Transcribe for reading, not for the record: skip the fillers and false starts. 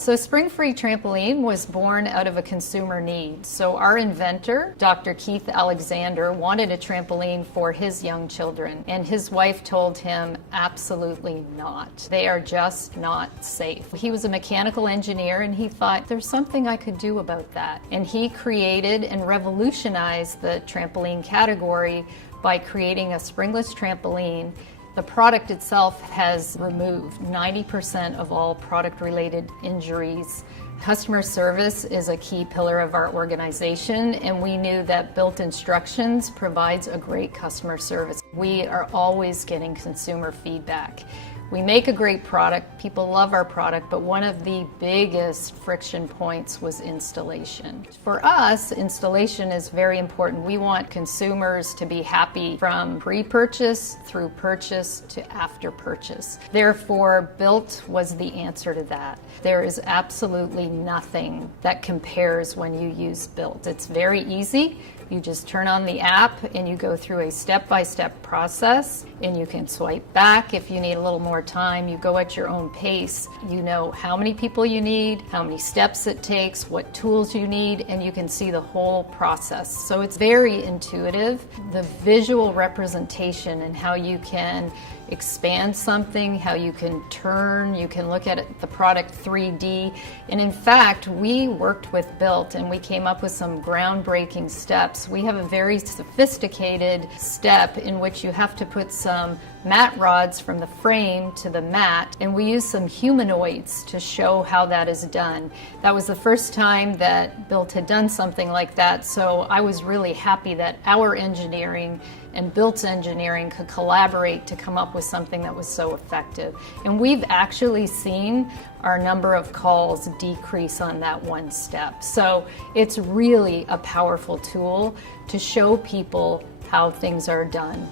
So Springfree Trampoline was born out of a consumer need. So our inventor, Dr. Keith Alexander, wanted a trampoline for his young children, and his wife told him absolutely not. They are just not safe. He was a mechanical engineer, and he thought there's something I could do about that. And he created and revolutionized the trampoline category by creating a springless trampoline. The product itself has removed 90% of all product-related injuries. Customer service is a key pillar of our organization, and we knew that BILT Instructions provides a great customer service. We are always getting consumer feedback. We make a great product, people love our product, but one of the biggest friction points was installation. For us, installation is very important. We want consumers to be happy from pre-purchase through purchase to after purchase. Therefore, BILT was the answer to that. There is absolutely nothing that compares when you use BILT. It's very easy. You just turn on the app and you go through a step-by-step process, and you can swipe back if you need a little more time. You go at your own pace. You know how many people you need, how many steps it takes, what tools you need, and you can see the whole process. So it's very intuitive. The visual representation and how you can expand something, how you can turn, you can look at the product 3D. And in fact, we worked with BILT and we came up with some groundbreaking steps. We have a very sophisticated step in which you have to put some mat rods from the frame to the mat, and we use some humanoids to show how that is done. That was the first time that BILT had done something like that, so I was really happy that our engineering and BILT's engineering could collaborate to come up with something that was so effective. And we've actually seen our number of calls decrease on that one step. So it's really a powerful tool to show people how things are done.